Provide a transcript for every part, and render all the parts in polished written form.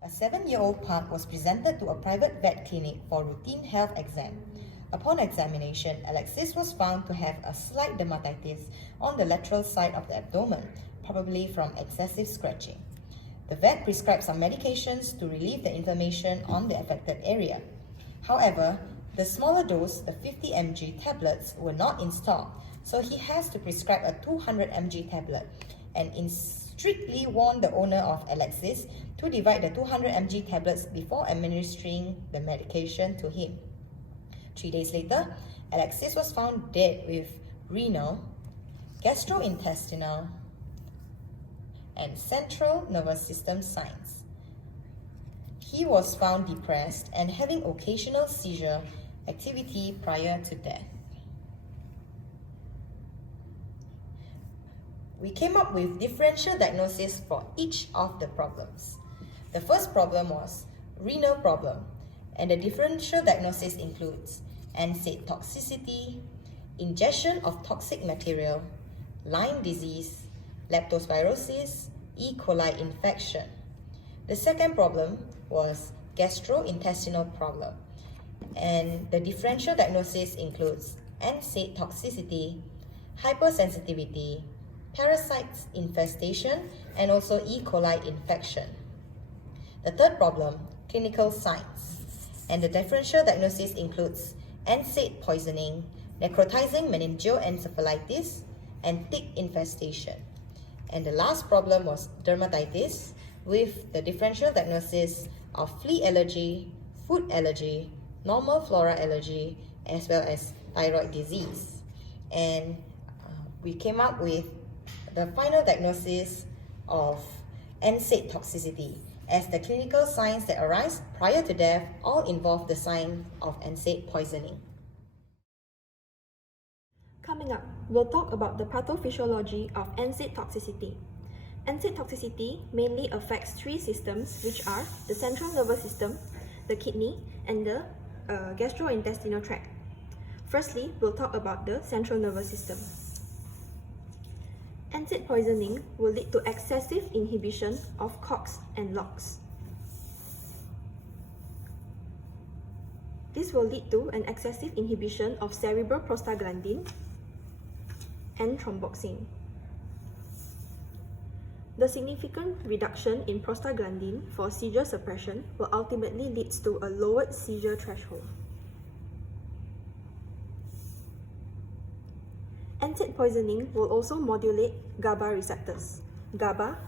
A 7-year-old pug was presented to a private vet clinic for routine health exam. Upon examination, Alexis was found to have a slight dermatitis on the lateral side of the abdomen, probably from excessive scratching. The vet prescribed some medications to relieve the inflammation on the affected area. However, the smaller dose, the 50 mg tablets, were not in stock, so he has to prescribe a 200 mg tablet and strictly warned the owner of Alexis to divide the 200 mg tablets before administering the medication to him. 3 days later, Alexis was found dead with renal, gastrointestinal, and central nervous system signs. He was found depressed and having occasional seizure activity prior to death. We came up with differential diagnosis for each of the problems. The first problem was renal problem, and the differential diagnosis includes NSAID toxicity, ingestion of toxic material, Lyme disease, leptospirosis, E. coli infection. The second problem was gastrointestinal problem, and the differential diagnosis includes NSAID toxicity, hypersensitivity, parasites infestation, and also E. coli infection. The third problem, clinical signs, and the differential diagnosis includes NSAID poisoning, necrotizing meningoencephalitis, and tick infestation. And the last problem was dermatitis, with the differential diagnosis of flea allergy, food allergy, normal flora allergy, as well as thyroid disease. And we came up with the final diagnosis of NSAID toxicity, as the clinical signs that arise prior to death all involve the sign of NSAID poisoning. Coming up, we'll talk about the pathophysiology of NSAID toxicity. NSAID toxicity mainly affects three systems, which are the central nervous system, the kidney, and the gastrointestinal tract. Firstly, we'll talk about the central nervous system. NSAID poisoning will lead to excessive inhibition of COX and LOX. This will lead to an excessive inhibition of cerebral prostaglandin and thromboxane. The significant reduction in prostaglandin for seizure suppression will ultimately lead to a lowered seizure threshold. NSAID poisoning will also modulate GABA receptors. GABA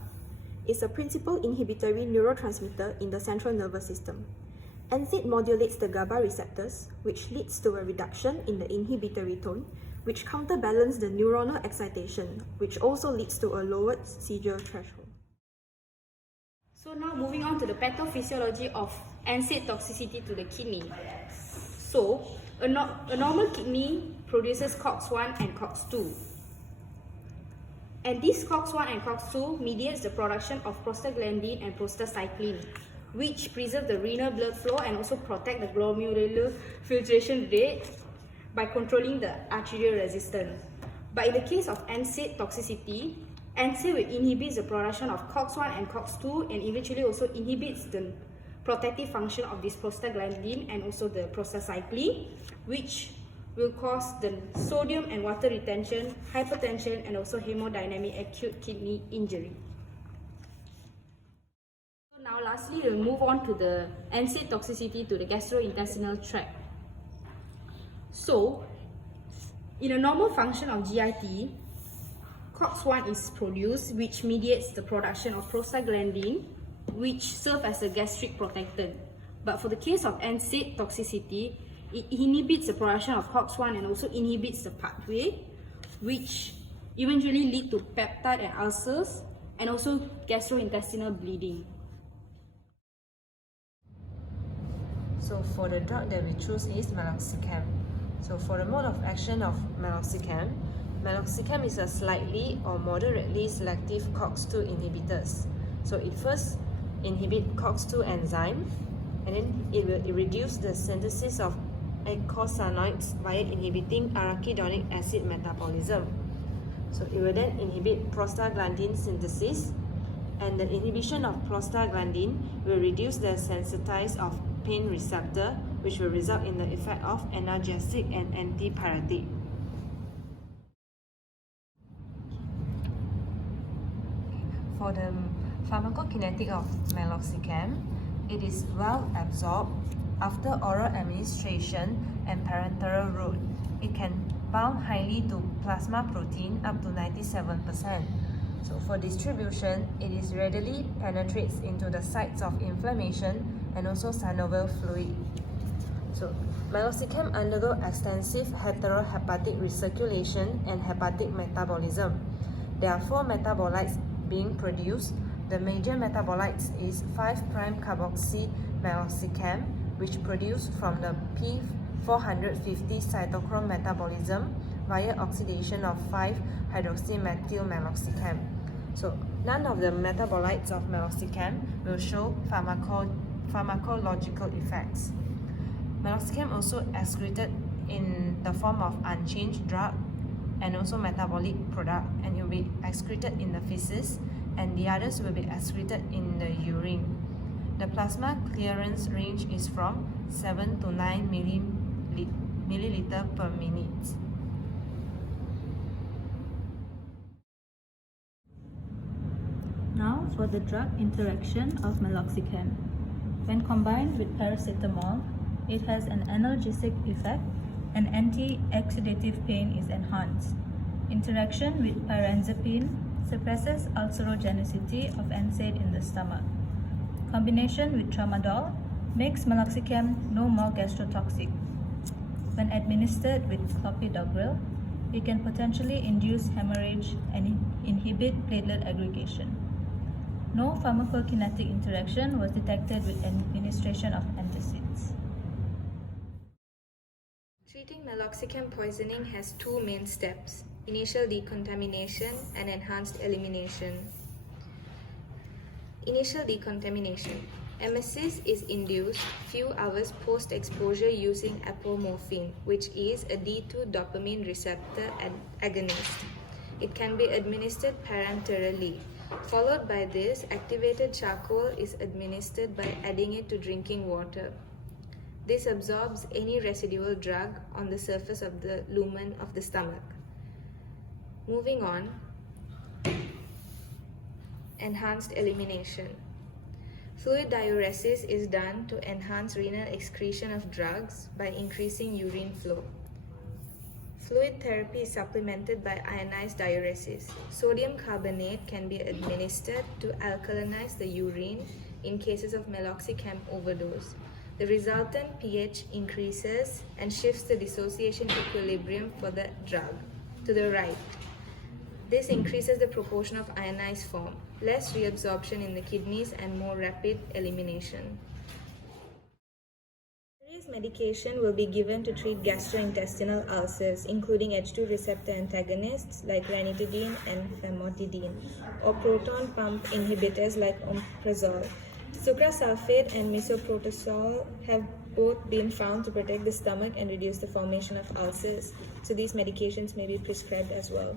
is a principal inhibitory neurotransmitter in the central nervous system. NSAID modulates the GABA receptors, which leads to a reduction in the inhibitory tone, which counterbalance the neuronal excitation, which also leads to a lowered seizure threshold. So now moving on to the pathophysiology of NSAID toxicity to the kidney. So, a normal kidney produces COX-1 and COX-2. And this COX-1 and COX-2 mediates the production of prostaglandin and prostacyclin, which preserve the renal blood flow and also protect the glomerular filtration rate by controlling the arterial resistance. But in the case of NSAID toxicity, NSAID will inhibit the production of COX-1 and COX-2 and eventually also inhibits the protective function of this prostaglandin and also the prostacyclin, which will cause the sodium and water retention, hypertension, and also hemodynamic acute kidney injury. So now lastly, we'll move on to the NSAID toxicity to the gastrointestinal tract. So, in a normal function of GIT, COX-1 is produced, which mediates the production of prostaglandin, which serve as a gastric protectant. But for the case of NSAID toxicity, it inhibits the production of COX-1 and also inhibits the pathway, which eventually lead to peptide and ulcers and also gastrointestinal bleeding. So for the drug that we choose is meloxicam. So for the mode of action of meloxicam, meloxicam is a slightly or moderately selective COX-2 inhibitors. So it first inhibits COX-2 enzyme, and then it will reduce the synthesis of eicosanoids via inhibiting arachidonic acid metabolism. So it will then inhibit prostaglandin synthesis and the inhibition of prostaglandin will reduce the sensitize of pain receptor, which will result in the effect of analgesic and antipyretic. For the pharmacokinetic of meloxicam, it is well absorbed after oral administration and parenteral route. It can bind highly to plasma protein up to 97%. So for distribution, it is readily penetrates into the sites of inflammation and also synovial fluid. So meloxicam undergo extensive heterohepatic recirculation and hepatic metabolism. There are 4 metabolites being produced. The major metabolites is 5'-carboxy meloxicam, which produced from the P450 cytochrome metabolism via oxidation of 5-hydroxymethyl meloxicam. So none of the metabolites of meloxicam will show pharmacological effects. Meloxicam also excreted in the form of unchanged drug and also metabolic product, and it will be excreted in the feces, and the others will be excreted in the urine. The plasma clearance range is from 7 to 9 milliliter per minute. Now for the drug interaction of meloxicam. When combined with paracetamol, it has an analgesic effect and anti-exudative pain is enhanced. Interaction with pyrazine suppresses ulcerogenicity of NSAID in the stomach. Combination with tramadol makes meloxicam no more gastrotoxic. When administered with clopidogrel, it can potentially induce hemorrhage and inhibit platelet aggregation. No pharmacokinetic interaction was detected with administration of antacids. Treating meloxicam poisoning has 2 main steps: initial decontamination and enhanced elimination. Initial decontamination. Emesis is induced few hours post-exposure using apomorphine, which is a D2 dopamine receptor agonist. It can be administered parenterally. Followed by this, activated charcoal is administered by adding it to drinking water. This absorbs any residual drug on the surface of the lumen of the stomach. Moving on, enhanced elimination. Fluid diuresis is done to enhance renal excretion of drugs by increasing urine flow. Fluid therapy is supplemented by ionized diuresis. Sodium carbonate can be administered to alkalinize the urine in cases of meloxicam overdose. The resultant pH increases and shifts the dissociation equilibrium for the drug to the right. This increases the proportion of ionized form, less reabsorption in the kidneys, and more rapid elimination. Various medication will be given to treat gastrointestinal ulcers, including H2 receptor antagonists like ranitidine and famotidine, or proton pump inhibitors like omeprazole. Sucrasulfate and misoprostol have both been found to protect the stomach and reduce the formation of ulcers, so these medications may be prescribed as well.